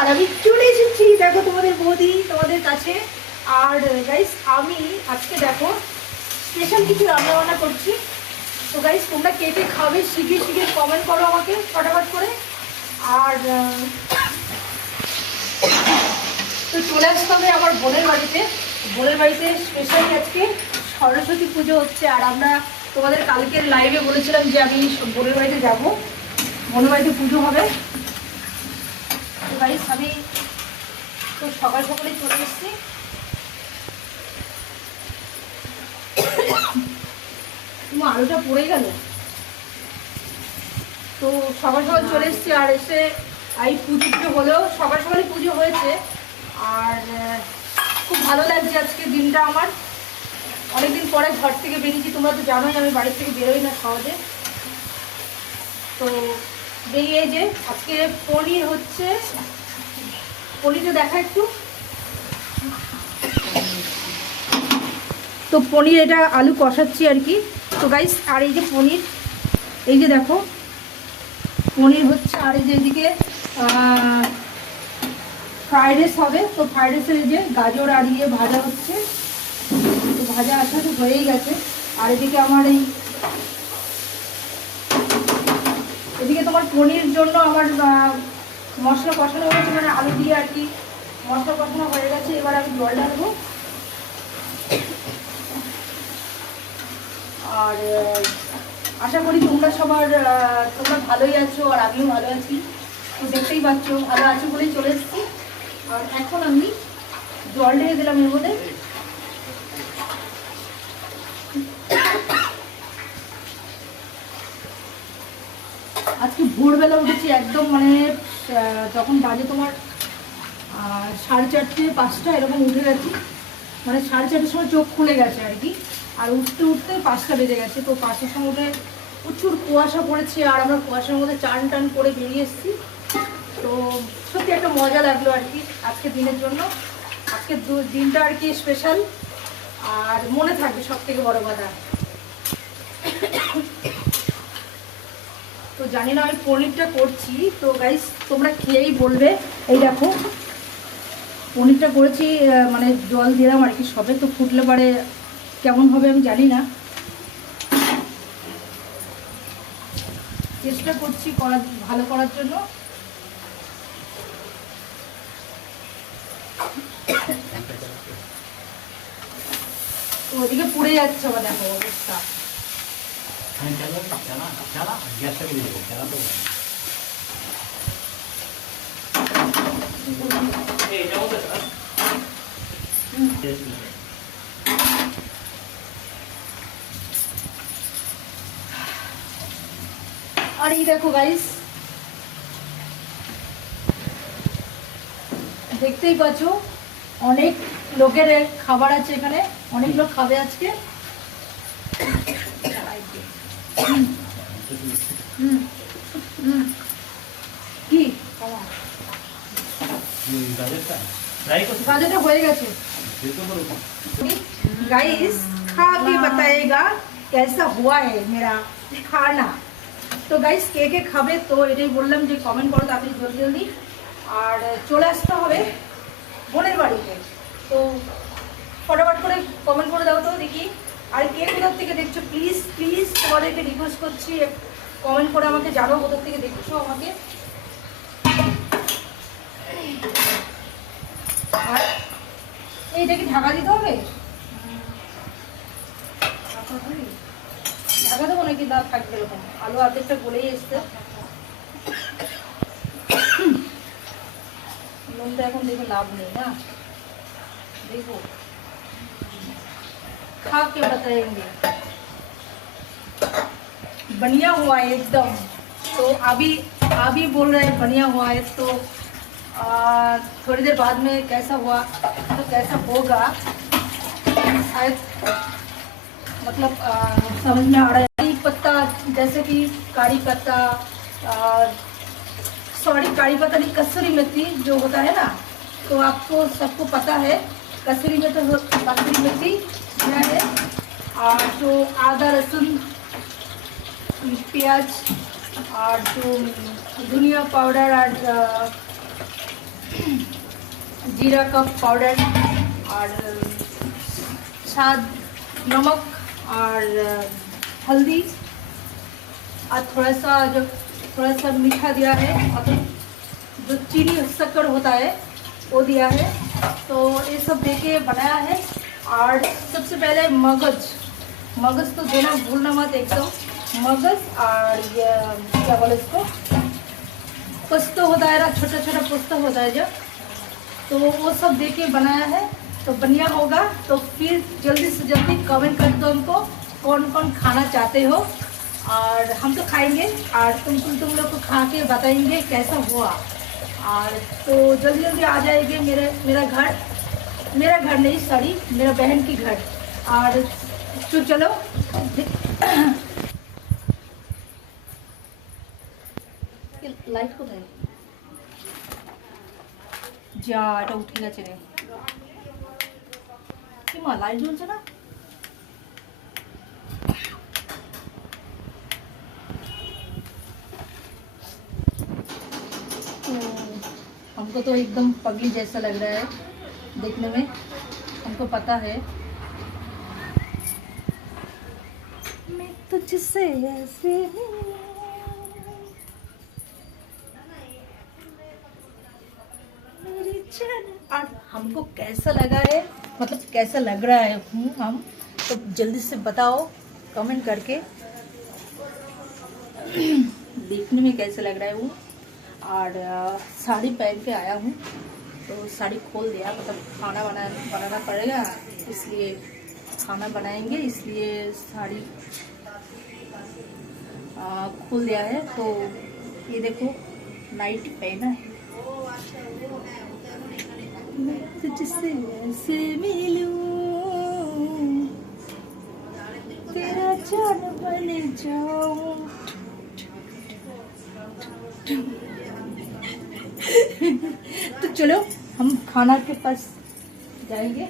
আর আমি চলে এসেছি দেখো তোমাদের বৌদি তোমাদের কাছে। আর গাইস আমি আজকে দেখো স্পেশাল কিছু রান্না বান্না করছি। তো গাইস তোমরা কে কে খাবে শিখিয়ে শিখিয়ে কমেন্ট করো আমাকে ফটাফট করে। আর তো চলে আসতে হবে আমার বোনের বাড়িতে। বোনের বাড়িতে স্পেশালি আজকে সরস্বতী পুজো হচ্ছে। আর আমরা তোমাদের কালকের লাইভে বলেছিলাম যে আমি বোনের বাড়িতে যাবো, বোনের বাড়িতে পুজো হবে। তো গাইস আমি তো সকাল সকালে চলে এসেছি। আলুটা পড়ে গেল। তো সকাল সকাল চলে এসেছি আর এসে এই পুজো হলেও সকাল সকালে পুজো হয়েছে। আর খুব ভালো লাগছে আজকে দিনটা আমার। অনেকদিন পরে ঘর থেকে বেরিয়েছি, তোমরা তো জানোই আমি বাড়ির থেকে বেরোই না সহজে। তো বেরিয়ে যে আজকে পনির হচ্ছে, পনিরটা দেখা একটু। তো পনির এটা আলু কষাচ্ছি আর কি। তো গাইস আর এই যে পনির, এই যে দেখো পনির হচ্ছে। আর এই যে এদিকে ফ্রাইড রাইস হবে। তো ফ্রাইড রাইসের এই যে গাজর আর ইয়ে ভাজা হচ্ছে। তো ভাজা আসা তো হয়েই গেছে। আর এদিকে আমার এদিকে তোমার পনির জন্য আমার মশলা কষানো হয়েছে, মানে আলু দিয়ে আর কি মশলা কষানো হয়ে গেছে। এবার আমি জল ঢালবো। আর আশা করি তোমরা ভালোই আছো আর আমিও ভালো আছি। তো দেখতেই পাচ্ছ ভালো আছো বলেই চলে এসেছি। আর এখন আমি জল ঢেলে দিলাম এর মধ্যে। আজকে ভোরবেলা উঠেছি একদম, মানে যখন বাজে তোমার 4:30 5টা এরকম উঠে গেছি। মানে 4:30টার সময় চোখ খুলে গেছে আর কি। আর উঠতে উঠতে 5টা বেজে গেছে। তো 5টার সময় উঠে প্রচুর কুয়াশা পড়েছে আর আমরা কুয়াশার মধ্যে চান টান করে বেরিয়ে এসেছি। তো সত্যি একটা মজা লাগলো আর কি আজকে দিনের জন্য। আজকে দিনটা আর কি স্পেশাল আর মনে থাকবে সব থেকে বড় কথা। তো জানি না আমি পনিরটা করছি, তো গাইস তোমরা খেয়েই বলবে। এই দেখো পনিরটা করেছি, মানে জল দিলাম আর কি সবে। তো ফুটলে পরে কেমন হবে আমি জানি না, চেষ্টা করছি ভালো করার জন্য। তো ওদিকে পুড়ে যাচ্ছে আবার দেখো অবস্থা। আর এই দেখো গাইস দেখতেই পাচ্ছ অনেক লোকের খাবার আছে এখানে, অনেক লোক খাবে আজকে। কি गाजर हो गए गाइस, खा के बताएगा कैसा हुआ है मेरा खाना। तो गाइस के के खाবে তো এটাই বললাম যে কমেন্ট করো তাড়াতাড়ি জলদি জলদি। আর চলে আসতে হবে বোনের বাড়িতে। তো ফটাফট করে কমেন্ট করে দাও তো দেখি। আর কে কোথা থেকে দেখছো প্লিজ প্লিজ তোমাদেরকে রিকোয়েস্ট করছি কমেন্ট করে আমাকে জানাও কোথা থেকে দেখছো আমাকে। আর এইটা কি ঢাকা দিতে হবে? ঢাকা দেবো নাকি দাঁত থাকবে এরকম? আলু অর্ধেকটা গলেই এসছে। নুনটা এখন দেখে লাভ নেই না, देखो खा के बताएंगे बढ़िया हुआ है एकदम। तो अभी बोल रहे हैं बढ़िया हुआ है। तो थोड़ी देर बाद में कैसा हुआ तो कैसा होगा शायद मतलब समझ में आ रहा है। करी पत्ता जैसे कि करी पत्ता, सॉरी करी पत्ता नहीं, कसूरी मेथी जो होता है ना, तो आपको सबको पता है कसूरी मेथी है। और जो आदा लहसुन प्याज और जो धनिया पाउडर और जीरा का पाउडर और स्वाद नमक और हल्दी और थोड़ा सा मीठा दिया है और जो चीनी शक्कर होता है वो दिया है। तो ये सब देके बनाया है। और सबसे पहले मगज तो देना भूलना मत एकदम। मगज और ये क्या बोले इसको, पोस्तो होता है ना, छोटा छोटा पोस्तो होता है जो, तो वो सब देके बनाया है। तो बढ़िया होगा। तो फिर जल्दी से जल्दी कमेंट कर दो हमको कौन कौन खाना चाहते हो, और हम तो खाएंगे और तुम लोग को खा के बताएंगे कैसा हुआ। और तो जल्दी जल्दी आ जाएंगे मेरा घर नहीं, सॉरी, मेरा बहन की घर। और तो चलो लाइट को दे যা, এটা উঠে গেছে রে। কি মা লাইট জ্বলছে না? हमको तो एकदम पगली जैसा लग रहा है देखने में, हमको पता है। मैं तुझसे ऐसे मेरी जान। और हमको कैसा लगा है, मतलब कैसा लग रहा है हम, तो जल्दी से बताओ कमेंट करके देखने में कैसा लग रहा है वो। और साड़ी पहन के आया हूँ तो साड़ी खोल दिया, मतलब खाना बनाना पड़ेगा, इसलिए खाना बनाएंगे, इसलिए साड़ी खोल दिया है। तो ये देखो नाइट पहना है। मैं तुझसे ऐसे मिलूं, तेरा जान बन जाऊं। तो चलो हम खाना के पास जाएंगे।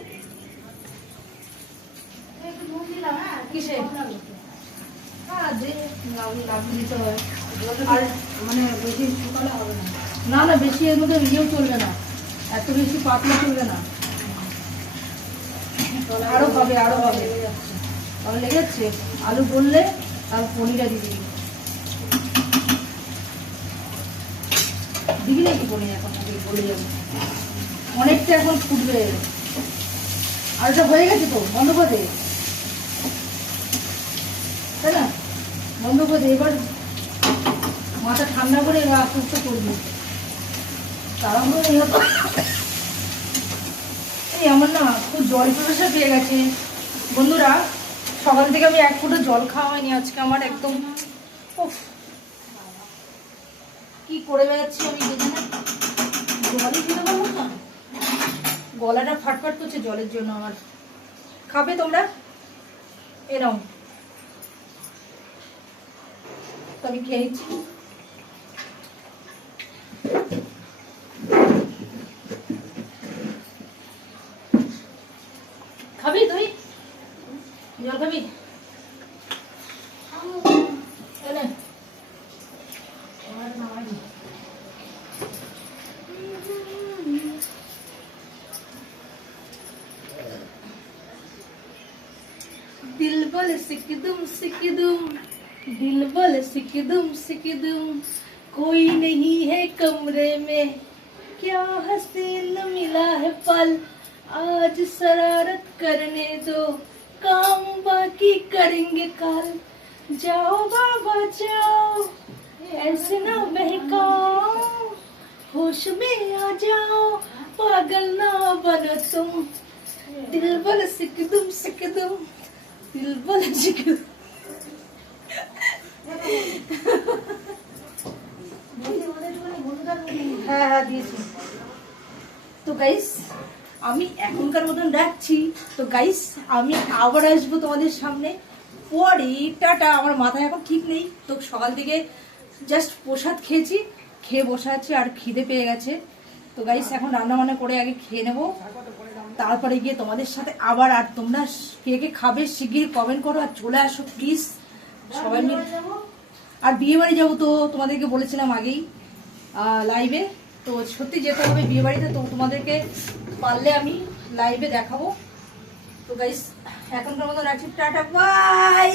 किसे हाँ दे দিতে হয়, আর মানে বেশি শুকালে হবে না। না বেশি এর মধ্যে ইয়েও চলবে না, এত বেশি পাতলা চলবে না, আরো হবে তাহলে লেগে যাচ্ছে। আলু বললে আর পনিরটা দিয়ে দিবি, দিবি নাকি পনির? এখন বলে যাবে অনেকটা, এখন ফুটবে। আর এটা হয়ে গেছে তো, বন্ধ করে দে, তাই না? বন্ধ করে দে। এবার মাথা ঠান্ডা করে এবার আস্তে আস্তে করবি, তাড়াহুড়ো নেই। এই আমার না খুব জল পিপাসা পেয়ে গেছে বন্ধুরা। সকাল থেকে আমি এক ফুটো জল খাওয়া হয়নি আজকে আমার, একদম কি করে বেড়াচ্ছি আমি দেখি না, জলই খেতে পারবো না, গলাটা ফাটফাট করছে জলের জন্য আমার। খাবে তোমরা? এ নাও, তো আমি খেয়ে নিচ্ছি। খাবি তুই জল? খাবি? दिल बोले सिकदुम सिकदुम, दिल बोले सिकदुम सिकदुम, कोई नहीं है कमरे में, क्या हसीन मिला है पल, आज शरारत करने दो, काम बाकी करेंगे कल, जाओ बाबा जाओ, ऐसे ना बहकाओ, होश में आ जाओ, पागल ना बनो तुम, दिल बोले सिकदुम सिकदुम, दिल बोले सिकदुम। হ্যাঁ দিয়েছি। তো গাইস আমি এখনকার মতন রাখছি। তো গাইস আমি আবার আসবো তোমাদের সামনে পরে। টাটা। আমার মাথায় এখন ঠিক নেই, তো সকাল থেকে জাস্ট প্রসাদ খেয়েছি, খেয়ে বসে আছি আর খিদে পেয়ে গেছে। তো গাইস এখন রান্না বান্না করে আগে খেয়ে নেবো, তারপরে গিয়ে তোমাদের সাথে আবার। আর তোমরা কে কে খাবে শিগগির কমেন্ট করো আর চলে আসো প্লিজ সবাই মিলে। আর বিয়ে বাড়ি যাবো তো তোমাদেরকে বলেছিলাম আগেই লাইভে, তো সত্যি যেতে হবে বিয়ে বাড়িতে, তো তোমাদেরকে পারলে আমি লাইভে দেখাবো। তো গাইস এখনকার মতো রাখছি, টাটা বাই।